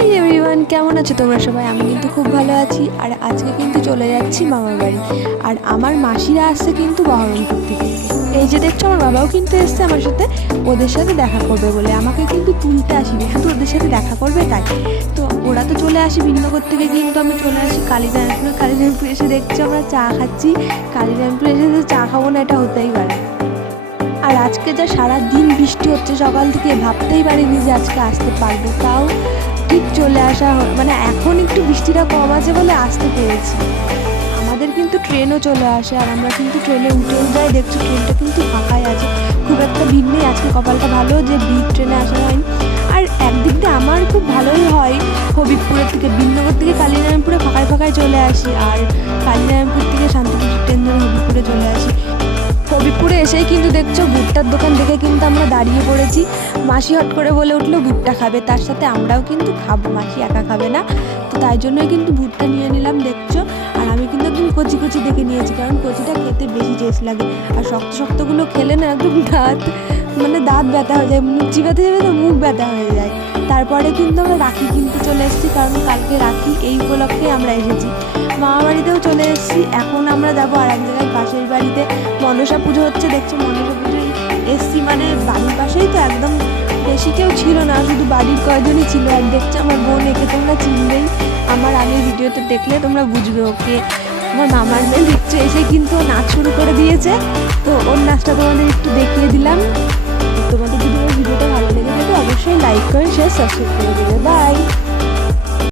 Hi everyone, কেমন আছো তোমরা সবাই? আমি কিন্তু খুব ভালো আছি। আর আজকে কিন্তু চলে যাচ্ছি মামার বাড়ি। আর আমার মাসিরা আসছে কিন্তু বহরমপুর থেকে। এই যে দেখছো, আমার বাবাও কিন্তু এসছে আমার সাথে, ওদের সাথে দেখা করবে বলে। আমাকে কিন্তু তুলতে আসিনি, শুধু ওদের সাথে দেখা করবে তাই। তো ওরা তো চলে আসে বিনগর থেকে, কিন্তু আমি চলে আসি কালীনারায়ণপুরে। কালীনারায়ণপুরে এসে দেখছো আমরা চা খাচ্ছি। কালীনারায়ণপুরে এসে তো চা খাবো না, এটা হতেই পারে। আর আজকে যা সারা দিন বৃষ্টি হচ্ছে সকাল থেকে, ভাবতেই পারিনি যে আজকে আসতে পারবো। তাও ঠিক চলে আসা, মানে এখন একটু বৃষ্টিটা কম আছে বলে আসতে পেরেছি। আমাদের কিন্তু ট্রেনও চলে আসে, আর আমরা কিন্তু ট্রেনে উঠেও যাই। দেখছি ট্রেনটা কিন্তু ফাঁকাই আছে, খুব একটা ভিড় নেই। আজকে কপালটা ভালো যে ভিড় ট্রেনে আসা হয়নি। আর একদিক দিয়ে আমার খুব ভালোই হয়, হবিবপুরের থেকে বিনগর থেকে কালীনারায়ণপুরে ফাঁকায় ফাঁকায় চলে আসি, আর কালীনারায়ণপুর থেকে শান্তিপুর ট্রেন ধরে হবিবপুরে চলে আসি। হবিবপুরে এসেই কিন্তু দেখছো ভুট্টার দোকান দেখে কিন্তু আমরা দাঁড়িয়ে পড়েছি। মাসি হট করে বলে উঠলো ভুট্টা খাবে, তার সাথে আমরাও কিন্তু খাবো, মাসি একা খাবে না। তো তাই জন্যই কিন্তু ভুট্টা নিয়ে নিলাম দেখছো। আর আমি কিন্তু একদম কচি কচি দেখে নিয়েছি, কারণ কচিটা খেতে বেশি টেস্ট লাগে। আর শক্ত শক্তগুলো খেলে না একদম দাঁত ব্যথা হয়ে যায়, মুখ চিবাতে যাবে তো মুখ ব্যথা হয়ে যায়। তারপরে কিন্তু আমরা রাখি কিনতে চলে এসেছি, কারণ কালকে রাখি, এই উপলক্ষে আমরা এসেছি। মামা বাড়িতেও চলে এসেছি। এখন আমরা যাবো আর এক জায়গায়, পাশের বাড়িতে মনসা পুজো হচ্ছে দেখছো। মনসা পুজোয় এসছি, মানে বাড়ির পাশেই তো, একদম বেশি কেউ ছিল না, শুধু বাড়ির কয়জনই ছিল। আর দেখছো আমার বোন, একে তোমরা চিনবেই, আমার আগের ভিডিওতে দেখলে তোমরা বুঝবে ওকে। আমার মামার মেয়ে দেখছো, এসে কিন্তু ও নাচ শুরু করে দিয়েছে। তো ওর নাচটা তোমাদের একটু দেখিয়ে দিলাম। তোমাদের যদি ওই ভিডিওটা ভালো লেগে থাকে অবশ্যই লাইক করে শেয়ার সাবস্ক্রাইব করে দেবে। বাই।